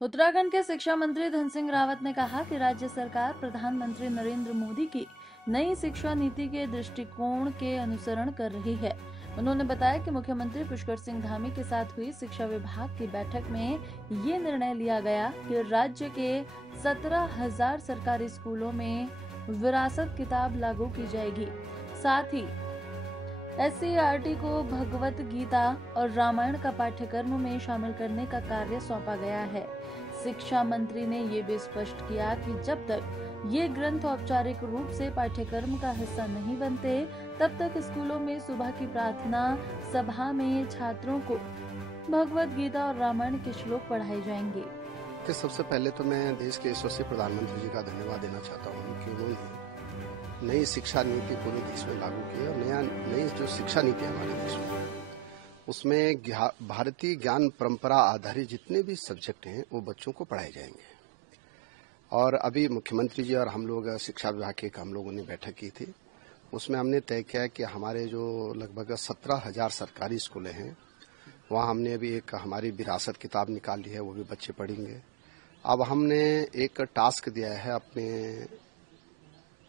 उत्तराखंड के शिक्षा मंत्री धन सिंह रावत ने कहा कि राज्य सरकार प्रधानमंत्री नरेंद्र मोदी की नई शिक्षा नीति के दृष्टिकोण के अनुसरण कर रही है। उन्होंने बताया कि मुख्यमंत्री पुष्कर सिंह धामी के साथ हुई शिक्षा विभाग की बैठक में ये निर्णय लिया गया कि राज्य के 17,000 सरकारी स्कूलों में विरासत किताब लागू की जाएगी। साथ ही SCERT को भगवत गीता और रामायण का पाठ्यक्रम में शामिल करने का कार्य सौंपा गया है। शिक्षा मंत्री ने ये भी स्पष्ट किया कि जब तक ये ग्रंथ औपचारिक रूप से पाठ्यक्रम का हिस्सा नहीं बनते, तब तक स्कूलों में सुबह की प्रार्थना सभा में छात्रों को भगवत गीता और रामायण के श्लोक पढ़ाए जाएंगे। कि सबसे पहले तो मैं देश के यशस्वी प्रधानमंत्री जी का धन्यवाद देना चाहता हूँ कि उन्होंने नई शिक्षा नीति पूरे देश में लागू की और नई जो शिक्षा नीति है हमारे देश में, उसमें भारतीय ज्ञान परंपरा आधारित जितने भी सब्जेक्ट हैं वो बच्चों को पढ़ाए जाएंगे। और अभी मुख्यमंत्री जी और हम लोग शिक्षा विभाग के हम लोगों ने बैठक की थी, उसमें हमने तय किया कि हमारे जो लगभग 17,000 सरकारी स्कूलें हैं, वहाँ हमने अभी एक हमारी विरासत किताब निकाल ली है, वो भी बच्चे पढ़ेंगे। अब हमने एक टास्क दिया है अपने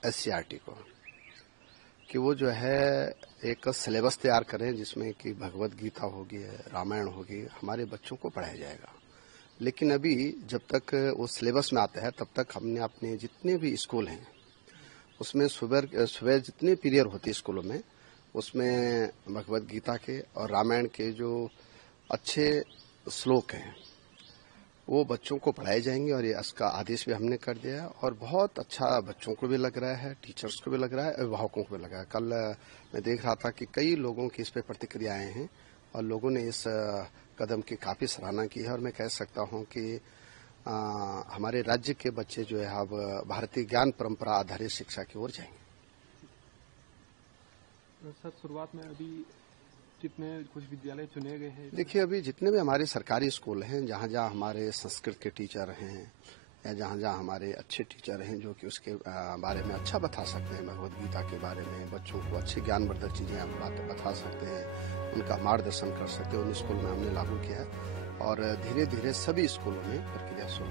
SCERT को कि वो जो है एक सिलेबस तैयार करें जिसमें कि भगवत गीता होगी, रामायण होगी, हमारे बच्चों को पढ़ाया जाएगा। लेकिन अभी जब तक वो सिलेबस में आता है तब तक हमने अपने जितने भी स्कूल हैं उसमें सुबह जितने पीरियड होते हैं स्कूलों में, उसमें भगवत गीता के और रामायण के जो अच्छे श्लोक हैं वो बच्चों को पढ़ाए जाएंगे। और ये इसका आदेश भी हमने कर दिया है और बहुत अच्छा बच्चों को भी लग रहा है, टीचर्स को भी लग रहा है, अभिभावकों को भी लगा है। कल मैं देख रहा था कि कई लोगों की इस पे प्रतिक्रियाएं हैं और लोगों ने इस कदम की काफी सराहना की है। और मैं कह सकता हूं कि हमारे राज्य के बच्चे जो है अब भारतीय ज्ञान परंपरा आधारित शिक्षा की ओर जाएंगे। सर, शुरुआत में अभी जितने कुछ विद्यालय चुने गए हैं, देखिए अभी जितने भी हमारे सरकारी स्कूल हैं, जहाँ जहाँ हमारे संस्कृत के टीचर हैं या जहाँ जहाँ हमारे अच्छे टीचर हैं जो कि उसके बारे में अच्छा बता सकते हैं, भगवत गीता के बारे में बच्चों को अच्छी ज्ञानवर्धक चीजें हम बातें बता सकते हैं, उनका मार्गदर्शन कर सकते हैं, उन स्कूल में हमने लागू किया है और धीरे धीरे सभी स्कूलों में प्रक्रिया शुरू